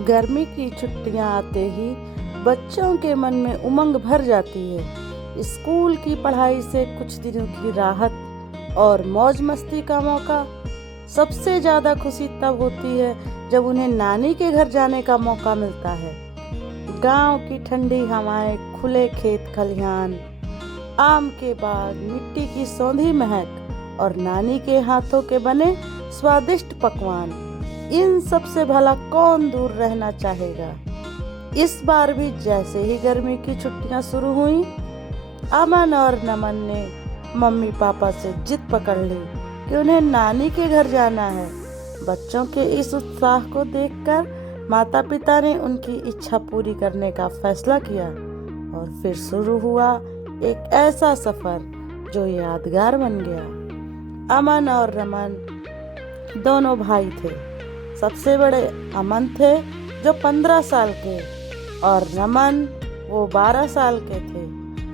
गर्मी की छुट्टियां आते ही बच्चों के मन में उमंग भर जाती है। स्कूल की पढ़ाई से कुछ दिनों की राहत और मौज मस्ती का मौका। सबसे ज़्यादा खुशी तब होती है जब उन्हें नानी के घर जाने का मौका मिलता है। गांव की ठंडी हवाएं, खुले खेत खलिहान, आम के बाग, मिट्टी की सौंधी महक और नानी के हाथों के बने स्वादिष्ट पकवान, इन सब से भला कौन दूर रहना चाहेगा। इस बार भी जैसे ही गर्मी की छुट्टियां शुरू हुई, अमन और नमन ने मम्मी पापा से जिद पकड़ ली कि उन्हें नानी के घर जाना है। बच्चों के इस उत्साह को देखकर माता पिता ने उनकी इच्छा पूरी करने का फैसला किया और फिर शुरू हुआ एक ऐसा सफर जो यादगार बन गया। अमन और नमन दोनों भाई थे। सबसे बड़े अमन थे जो 15 साल के, और नमन वो 12 साल के थे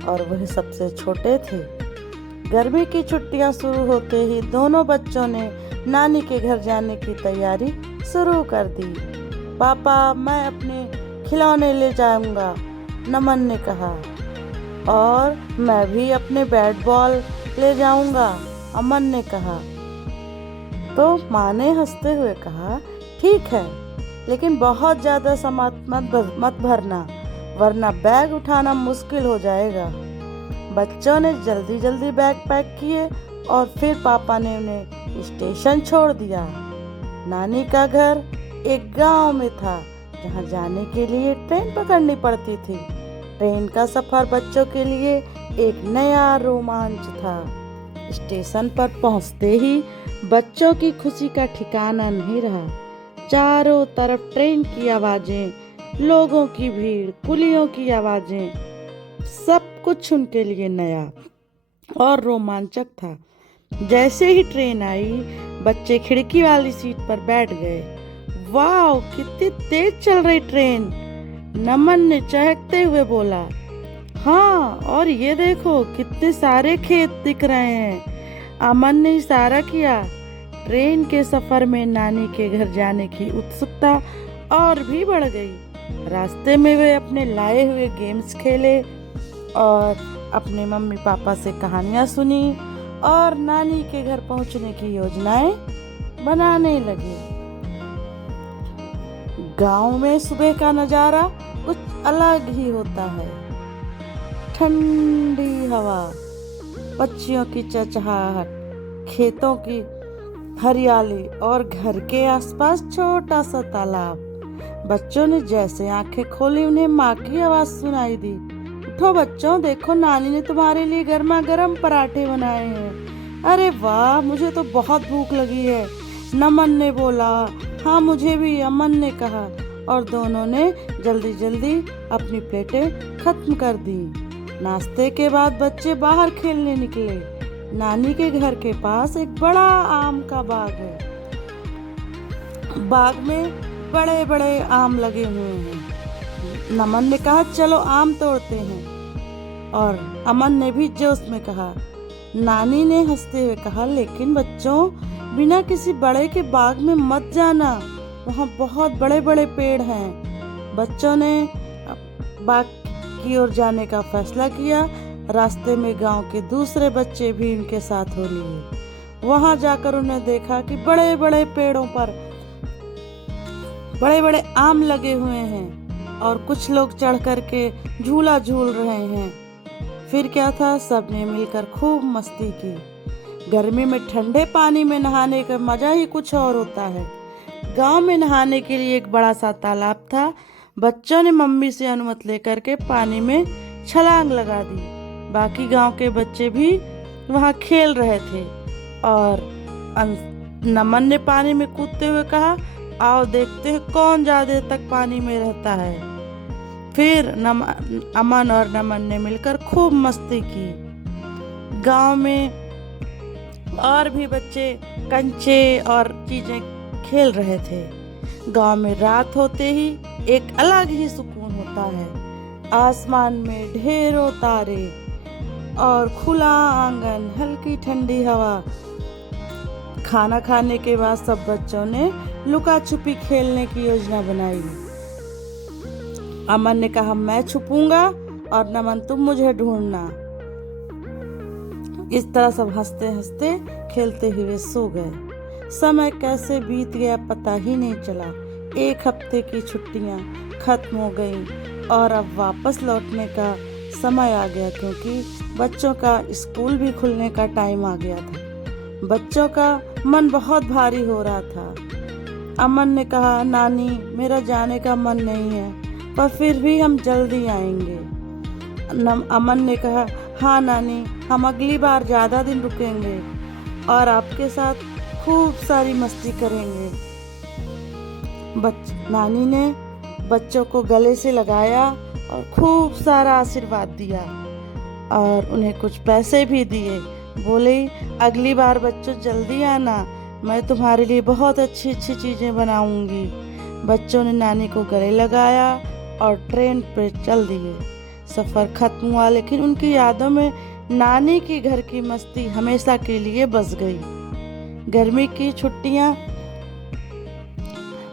और वह सबसे छोटे थे। गर्मी की छुट्टियां शुरू होते ही दोनों बच्चों ने नानी के घर जाने की तैयारी शुरू कर दी। पापा, मैं अपने खिलौने ले जाऊंगा, नमन ने कहा। और मैं भी अपने बैट बॉल ले जाऊंगा, अमन ने कहा। तो माँ ने हंसते हुए कहा, ठीक है, लेकिन बहुत ज़्यादा सामान मत भरना, वरना बैग उठाना मुश्किल हो जाएगा। बच्चों ने जल्दी जल्दी बैग पैक किए और फिर पापा ने उन्हें स्टेशन छोड़ दिया। नानी का घर एक गांव में था जहां जाने के लिए ट्रेन पकड़नी पड़ती थी। ट्रेन का सफर बच्चों के लिए एक नया रोमांच था। स्टेशन पर पहुंचते ही बच्चों की खुशी का ठिकाना नहीं रहा। चारों तरफ ट्रेन की आवाजें, लोगों की भीड़, कुलियों की आवाजें, सब कुछ उनके लिए नया और रोमांचक था। जैसे ही ट्रेन आई, बच्चे खिड़की वाली सीट पर बैठ गए। वाह, कितनी तेज चल रही ट्रेन, नमन ने चहकते हुए बोला। हाँ, और ये देखो कितने सारे खेत दिख रहे हैं, अमन ने इशारा किया। ट्रेन के सफर में नानी के घर जाने की उत्सुकता और भी बढ़ गई। रास्ते में वे अपने लाए हुए गेम्स खेले और अपने मम्मी पापा से कहानियां सुनी और नानी के घर पहुंचने की योजनाएं बनाने लगे। गांव में सुबह का नजारा कुछ अलग ही होता है। ठंडी हवा, पक्षियों की चहचहाहट, खेतों की हरियाली और घर के आसपास छोटा सा तालाब। बच्चों ने जैसे आंखें खोली, उन्हें माँ की आवाज सुनाई दी। उठो बच्चों, देखो नानी ने तुम्हारे लिए गर्मा गर्म पराठे बनाए हैं। अरे वाह, मुझे तो बहुत भूख लगी है, नमन ने बोला। हाँ, मुझे भी, अमन ने कहा। और दोनों ने जल्दी जल्दी अपनी प्लेटें खत्म कर दी। नाश्ते के बाद बच्चे बाहर खेलने निकले। नानी के घर के पास एक बड़ा आम का बाग है। बाग में बड़े बड़े आम लगे हुए हैं। नमन ने कहा, चलो आम तोड़ते हैं, और अमन ने भी जोश में कहा। नानी ने हंसते हुए कहा, लेकिन बच्चों, बिना किसी बड़े के बाग में मत जाना, वहाँ बहुत बड़े बड़े पेड़ हैं। बच्चों ने बाग की ओर जाने का फैसला किया। रास्ते में गांव के दूसरे बच्चे भी उनके साथ हो लिए। वहां जाकर उन्हें देखा कि बड़े बड़े पेड़ों पर बड़े बड़े आम लगे हुए हैं और कुछ लोग चढ़ करके झूला झूल रहे हैं। फिर क्या था, सबने मिलकर खूब मस्ती की। गर्मी में ठंडे पानी में नहाने का मजा ही कुछ और होता है। गांव में नहाने के लिए एक बड़ा सा तालाब था। बच्चों ने मम्मी से अनुमति लेकर के पानी में छलांग लगा दी। बाकी गांव के बच्चे भी वहां खेल रहे थे और नमन ने पानी में कूदते हुए कहा, आओ देखते हैं कौन ज्यादा देर तक पानी में रहता है। फिर अमन और नमन ने मिलकर खूब मस्ती की। गांव में और भी बच्चे कंचे और चीजें खेल रहे थे। गांव में रात होते ही एक अलग ही सुकून होता है। आसमान में ढेरों तारे और खुला आंगन, हल्की ठंडी हवा। खाना खाने के बाद सब बच्चों ने लुका छुपी खेलने की योजना बनाई। अमन ने कहा, मैं छुपूंगा और नमन तुम मुझे ढूंढना। इस तरह सब हंसते हंसते खेलते हुए सो गए। समय कैसे बीत गया पता ही नहीं चला। 1 हफ्ते की छुट्टियां खत्म हो गईं और अब वापस लौटने का समय आ गया, क्योंकि बच्चों का स्कूल भी खुलने का टाइम आ गया था। बच्चों का मन बहुत भारी हो रहा था। अमन ने कहा, नानी मेरा जाने का मन नहीं है, पर फिर भी हम जल्दी आएंगे। अमन ने कहा, हाँ नानी, हम अगली बार ज़्यादा दिन रुकेंगे और आपके साथ खूब सारी मस्ती करेंगे। नानी ने बच्चों को गले से लगाया और खूब सारा आशीर्वाद दिया और उन्हें कुछ पैसे भी दिए। बोले, अगली बार बच्चों जल्दी आना, मैं तुम्हारे लिए बहुत अच्छी अच्छी चीज़ें बनाऊंगी। बच्चों ने नानी को गले लगाया और ट्रेन पे चल दिए। सफ़र खत्म हुआ, लेकिन उनकी यादों में नानी की घर की मस्ती हमेशा के लिए बस गई। गर्मी की छुट्टियां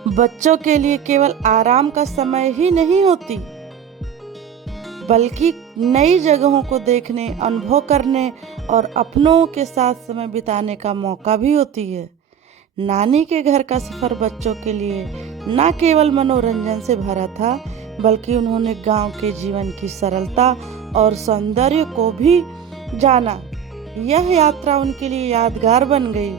बच्चों के लिए केवल आराम का समय ही नहीं होती, बल्कि नई जगहों को देखने, अनुभव करने और अपनों के साथ समय बिताने का मौका भी होती है। नानी के घर का सफ़र बच्चों के लिए न केवल मनोरंजन से भरा था, बल्कि उन्होंने गांव के जीवन की सरलता और सौंदर्य को भी जाना। यह यात्रा उनके लिए यादगार बन गई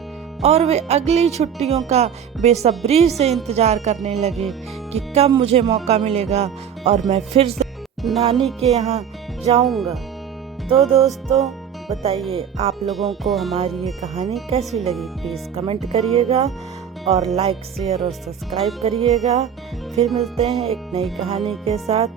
और वे अगली छुट्टियों का बेसब्री से इंतजार करने लगे कि कब मुझे मौका मिलेगा और मैं फिर से नानी के यहाँ जाऊंगा। तो दोस्तों, बताइए आप लोगों को हमारी ये कहानी कैसी लगी? प्लीज़ कमेंट करिएगा और लाइक, शेयर और सब्सक्राइब करिएगा। फिर मिलते हैं एक नई कहानी के साथ।